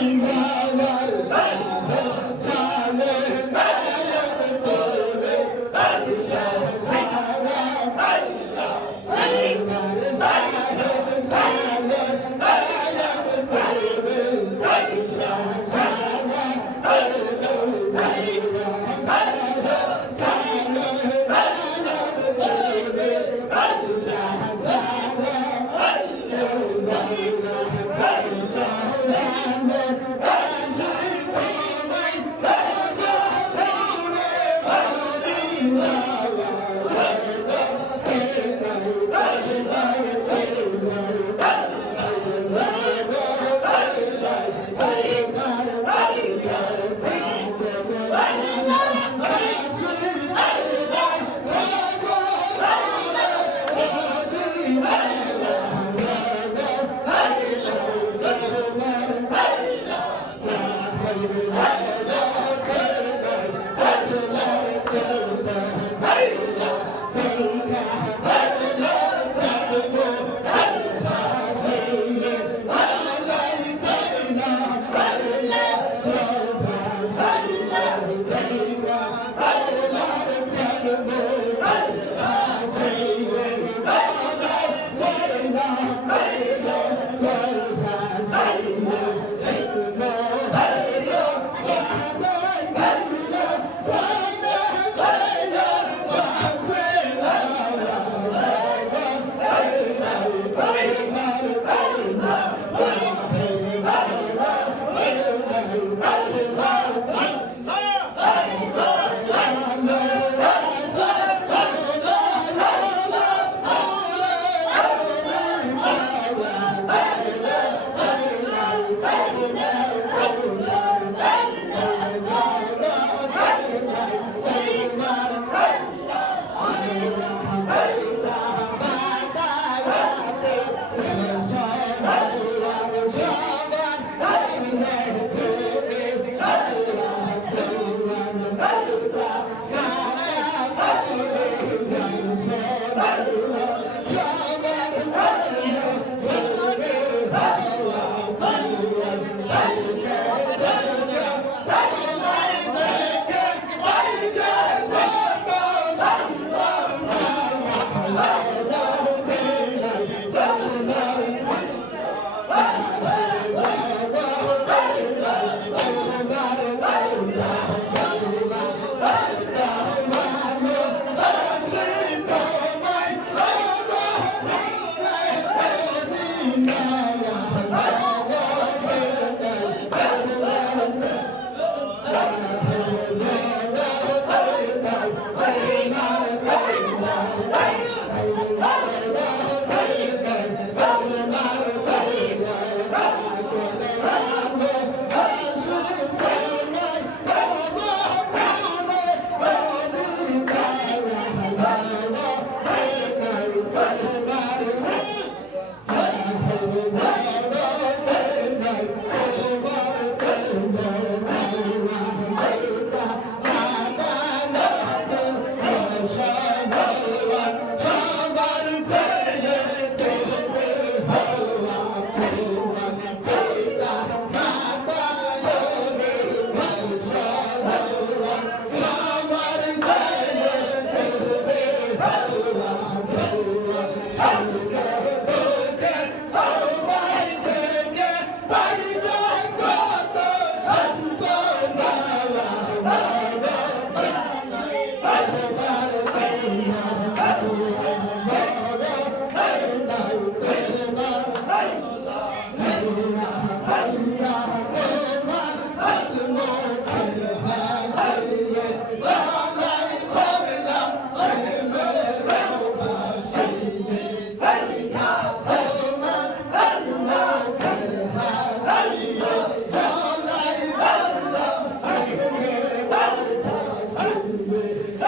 Hey! you. Hey!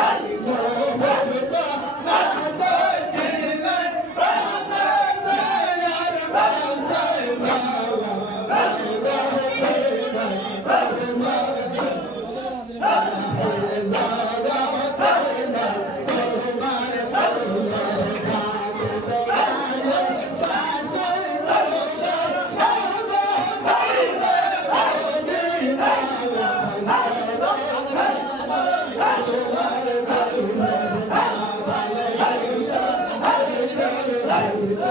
Aleluia. Hallelujah.